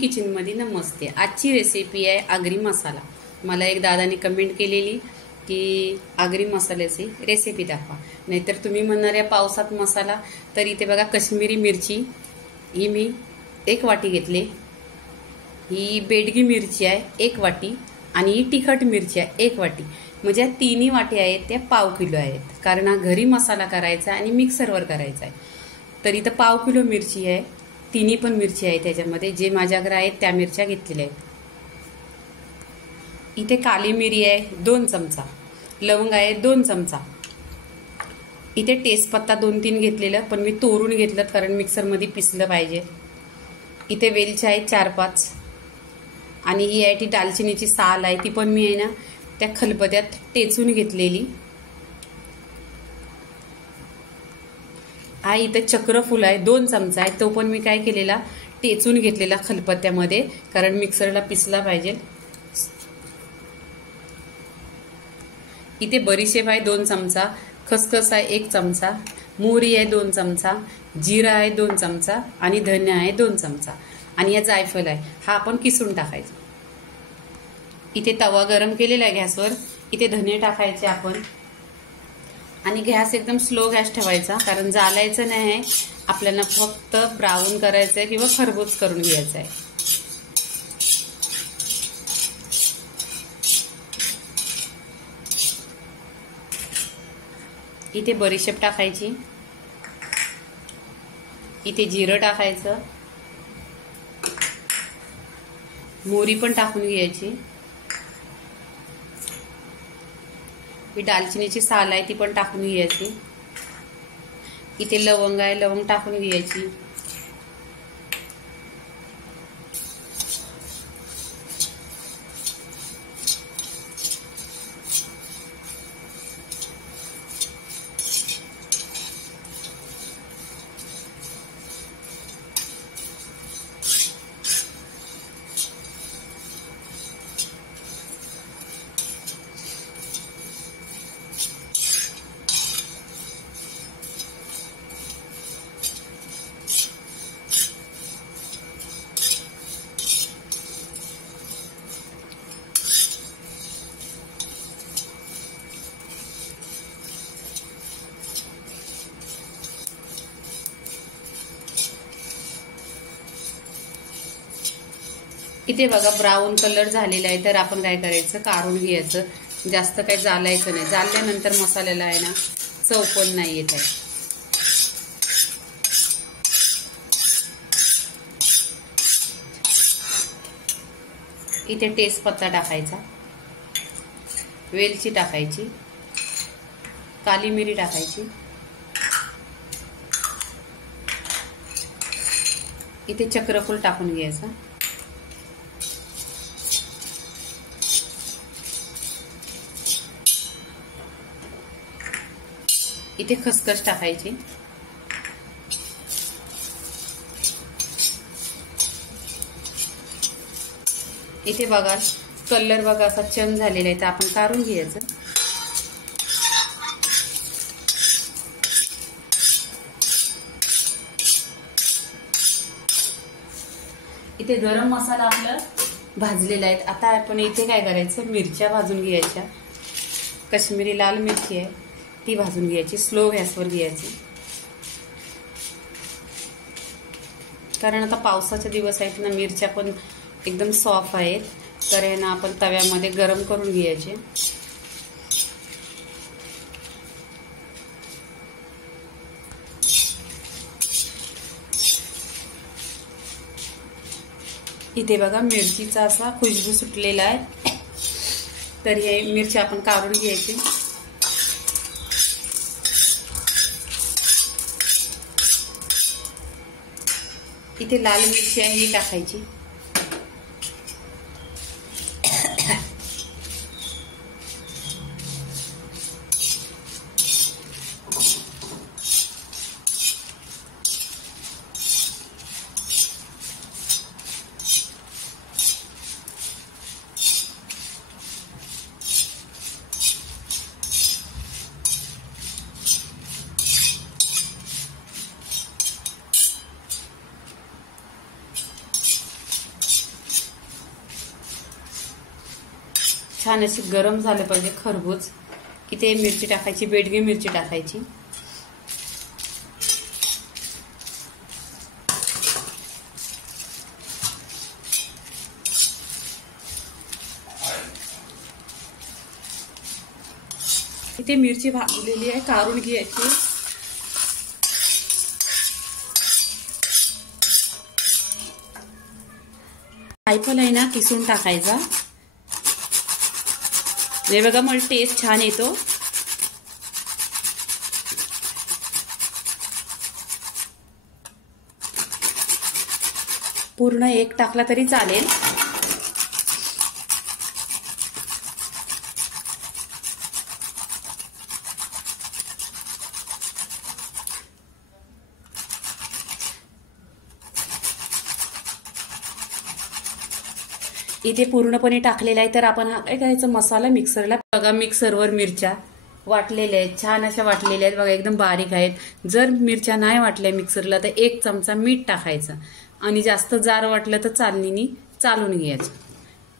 Kitchen मध्ये नमस्ते। आजची recipe आहे आगरी मसाला। मला एक दादाने कमेंट केलेली की आगरी मसाल्याची रेसिपी दाखवा, नाहीतर तुम्ही म्हणणार आहे पावसात मसाला। तर इथे बघा काश्मीरी मिरची ही मी 1 वाटी घेतली, ही बेडगी मिरची आहे 1 वाटी आणि ही तिखट मिरची आहे 1 वाटी। म्हणजे तिन्ही वाटी आहेत त्या पाव किलो आहेत, कारण हा घरी मसाला करायचा आणि मिक्सरवर करायचा आहे। तर इथं पाव किलो मिरची आहे, तिन्ही पण मिरची आहे त्याच्यामध्ये, जे माझ्याकडे आहेत त्या मिरच्या घेतलेल्या आहेत। इथे काली मिरी आहे 2 चमचा, लवंग आहे 2 चमचा, इथे तेजपत्ता 2-3 घेतलेलं, पण मी तोडून घेतलं कारण मिक्सरमध्ये पिसलं पाहिजे। इथे वेलची आहे 4-5 आणि ही आहे ती दालचिनीची साल आहे, ती पण मी आहे ना त्या खलबत्त्यात टेचून घेतलेली आहे। इथे चक्रफूल आहे 2 चमचा आहे, तो पण मी काय केलेला टेचून घेतलेला खलबत्त्यामध्ये, कारण मिक्सरला पिसला पाहिजे। इथे बडीशेप आहे 2 चमचा, खसखस आहे 1 चमचा, मोहरी आहे 2 चमचा, जिरा आहे 2 चमचा आणि धने आहे 2 चमचा आणि या जायफळ आहे, हा आपण किसून टाकायचा। इथे तवा गरम केलेला आहे गॅसवर, इथे धने टाकायचे आपण आणि गॅस एकदम स्लो गॅस ठेवायचा, कारण जाळायचं नाही आहे आपल्याला, फक्त ब्राऊन करायचं आहे किंवा खरपूस करून घ्यायचं आहे। इथे बडीशेप टाकायची, इथे जिरं टाकायचं, मोहरी पण टाकून घ्यायची, ही दालचिनीची साल आहे ती पण टाकून घ्यायची, इथे लवंग आहे लवंग टाकून घ्यायची, इथे बघा ब्राऊन कलर झालेला आहे, तर आपण काय करायचं काढून घ्यायचं, जास्त काही जाळायचं नाही, जाळल्यानंतर मसाल्याला आहे ना चव पण नाही येत आहे। इथे तेजपत्ता टाकायचा, वेलची टाकायची, काली मिरी टाकायची, इथे चक्रफूल टाकून घ्यायचा, इथे खसखस टाकायची, इथे बघा कलर बघा असा चेंज झालेला आहे, तर आपण काढून घ्यायचं। इथे गरम मसाला आपला भाजलेला आहे, आता आपण इथे काय करायचं मिरच्या भाजून घ्यायच्या, काश्मीरी लाल मिरची आहे ती भाजून घ्यायची, स्लो गॅसवर घ्यायची, कारण आता पावसाचे दिवस आहेत ना, मिरच्या पण एकदम सॉफ्ट आहेत, तर हे ना आपण तव्यामध्ये गरम करून घ्यायचे। इथे बघा मिरचीचा असा खुशबू सुटलेला आहे, तर हे मिरची आपण काढून घ्यायची। इथे लाल मिरची आहे ही टाकायची, छान अशी गरम झालं पाहिजे खरबूज. इथे मिरची टाकायची, बेडगी मिरची टाकायची. इथे मिरची भाजलेली आहे, काढून घ्यायची. जायफळ आहे ना किसून टाकायचा. हे बघा मला टेस्ट छान येतो. पूर्ण एक टाकला तरी चालेल. इथे पूर्णपणे टाकलेला आहे. तर आपण हा काय करायचं, मसाला मिक्सरला. बघा मिक्सरवर मिरच्या वाटलेल्या आहेत, छान अशा वाटलेल्या आहेत बघा, एकदम बारीक आहेत. जर मिरच्या नाही वाटल्या मिक्सरला तर 1 चमचा मीठ टाकायचं आणि जास्त जार वाटलं तर चालणीनी चालून घ्यायचं.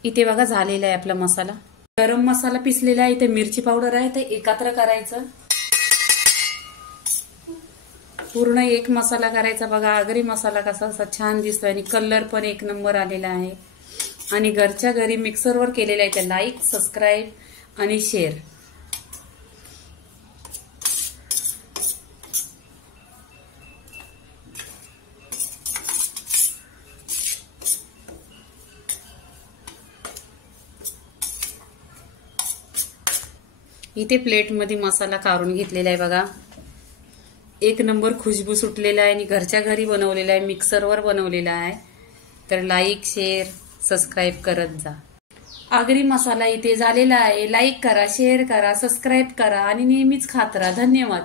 इथे बघा झालेला आहे आपला मसाला. गरम मसाला पिसलेला आहे, इथे मिरची पावडर आहे, ते एकत्र करायचं. पूर्ण एक मसाला करायचा. बघा आगरी मसाला कसा असा छान दिसतोय आणि कलर पण 1 नंबर आलेला आहे. आणि घरच्या घरी मिक्सरवर केलेला आहे. लाईक, सबस्क्राईब आणि शेअर. इथे प्लेटमध्ये मसाला काढून घेतलेला आहे बघा. 1 नंबर खुशबू सुटलेला आहे आणि घरच्या घरी बनवलेला आहे, मिक्सरवर बनवलेला आहे. तर लाईक, शेअर, सबस्क्राईब करत जा. आगरी मसाला इथे झालेला आहे. लाईक करा, शेअर करा, सबस्क्राईब करा आणि नेहमीच खात राहा. धन्यवाद.